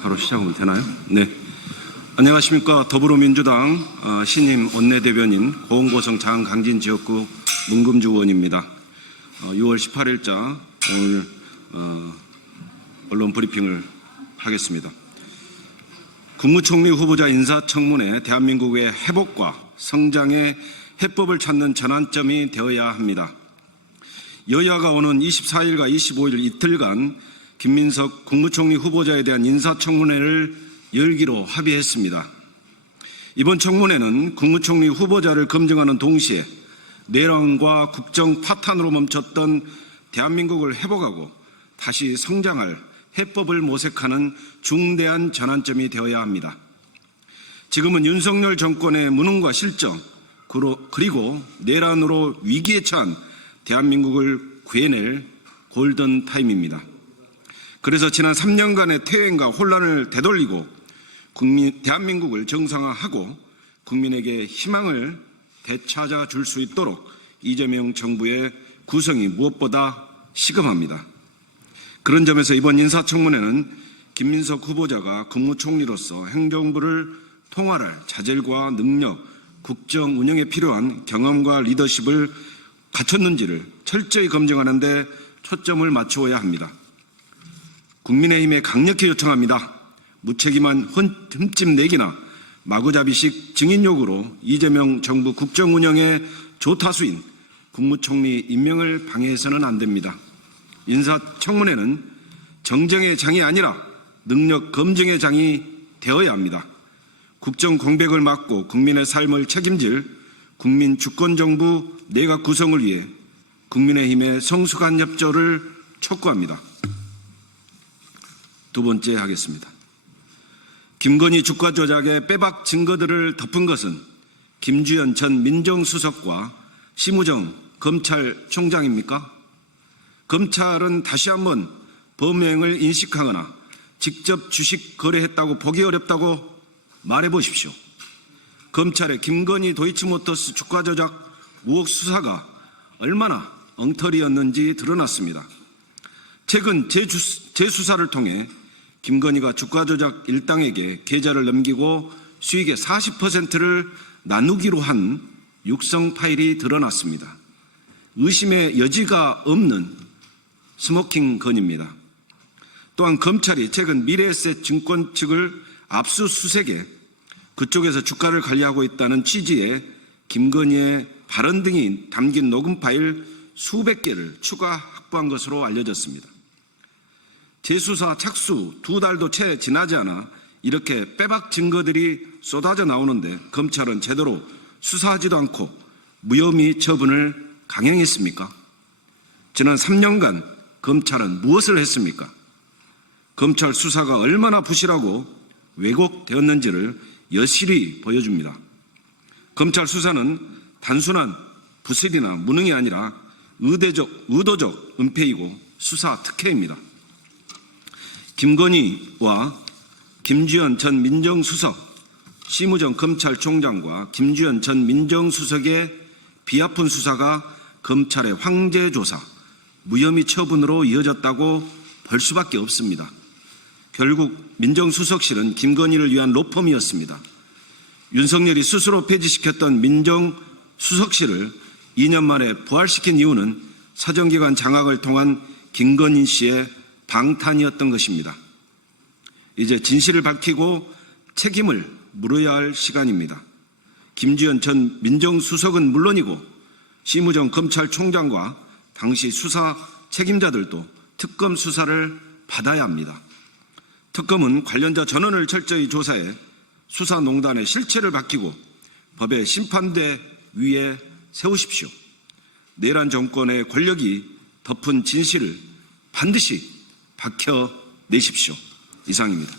바로 시작하면 되나요? 네. 안녕하십니까. 더불어민주당 신임 원내대변인 고흥고성 장강진 지역구 문금주 의원입니다. 6월 18일자 오늘 언론 브리핑을 하겠습니다. 국무총리 후보자 인사청문회 대한민국의 회복과 성장의 해법을 찾는 전환점이 되어야 합니다. 여야가 오는 24일과 25일 이틀간 김민석 국무총리 후보자에 대한 인사청문회를 열기로 합의했습니다. 이번 청문회는 국무총리 후보자를 검증하는 동시에 내란과 국정 파탄으로 멈췄던 대한민국을 회복하고 다시 성장할 해법을 모색하는 중대한 전환점이 되어야 합니다. 지금은 윤석열 정권의 무능과 실정, 그리고 내란으로 위기에 처한 대한민국을 구해낼 골든타임입니다. 그래서 지난 3년간의 퇴행과 혼란을 되돌리고 대한민국을 정상화하고 국민에게 희망을 되찾아 줄 수 있도록 이재명 정부의 구성이 무엇보다 시급합니다. 그런 점에서 이번 인사청문회는 김민석 후보자가 국무총리로서 행정부를 통할할 자질과 능력, 국정 운영에 필요한 경험과 리더십을 갖췄는지를 철저히 검증하는 데 초점을 맞추어야 합니다. 국민의힘에 강력히 요청합니다. 무책임한 흠집 내기나 마구잡이식 증인 요구로 이재명 정부 국정 운영의 조타수인 국무총리 임명을 방해해서는 안 됩니다. 인사청문회는 정쟁의 장이 아니라 능력 검증의 장이 되어야 합니다. 국정 공백을 막고 국민의 삶을 책임질 국민 주권정부 내각 구성을 위해 국민의힘의 성숙한 협조를 촉구합니다. 두 번째 하겠습니다. 김건희 주가 조작의 빼박 증거들을 덮은 것은 김주현 전 민정수석과 심우정 검찰총장입니까? 검찰은 다시 한번 범행을 인식하거나 직접 주식 거래했다고 보기 어렵다고 말해보십시오. 검찰의 김건희 도이치모터스 주가 조작 의혹 수사가 얼마나 엉터리였는지 드러났습니다. 최근 재수사를 통해 김건희가 주가 조작 일당에게 계좌를 넘기고 수익의 40%를 나누기로 한 육성 파일이 드러났습니다. 의심의 여지가 없는 스모킹 건입니다. 또한 검찰이 최근 미래에셋 증권 측을 압수수색해 그쪽에서 주가를 관리하고 있다는 취지의 김건희의 발언 등이 담긴 녹음 파일 수백 개를 추가 확보한 것으로 알려졌습니다. 재수사 착수 2달도 채 지나지 않아 이렇게 빼박 증거들이 쏟아져 나오는데 검찰은 제대로 수사하지도 않고 무혐의 처분을 강행했습니까? 지난 3년간 검찰은 무엇을 했습니까? 검찰 수사가 얼마나 부실하고 왜곡되었는지를 여실히 보여줍니다. 검찰 수사는 단순한 부실이나 무능이 아니라 의도적 은폐이고 수사 특혜입니다. 김건희와 김주현 전 민정수석, 심우정 검찰총장과 김주현 전 민정수석의 비아픈 수사가 검찰의 황제 조사, 무혐의 처분으로 이어졌다고 볼 수밖에 없습니다. 결국 민정수석실은 김건희를 위한 로펌이었습니다. 윤석열이 스스로 폐지시켰던 민정수석실을 2년 만에 부활시킨 이유는 사정기관 장악을 통한 김건희 씨의 방탄이었던 것입니다. 이제 진실을 밝히고 책임을 물어야 할 시간입니다. 김주현 전 민정수석은 물론이고 심우정 검찰총장과 당시 수사 책임자들도 특검 수사를 받아야 합니다. 특검은 관련자 전원을 철저히 조사해 수사농단의 실체를 밝히고 법의 심판대 위에 세우십시오. 내란 정권의 권력이 덮은 진실을 반드시 밝혀내십시오. 이상입니다.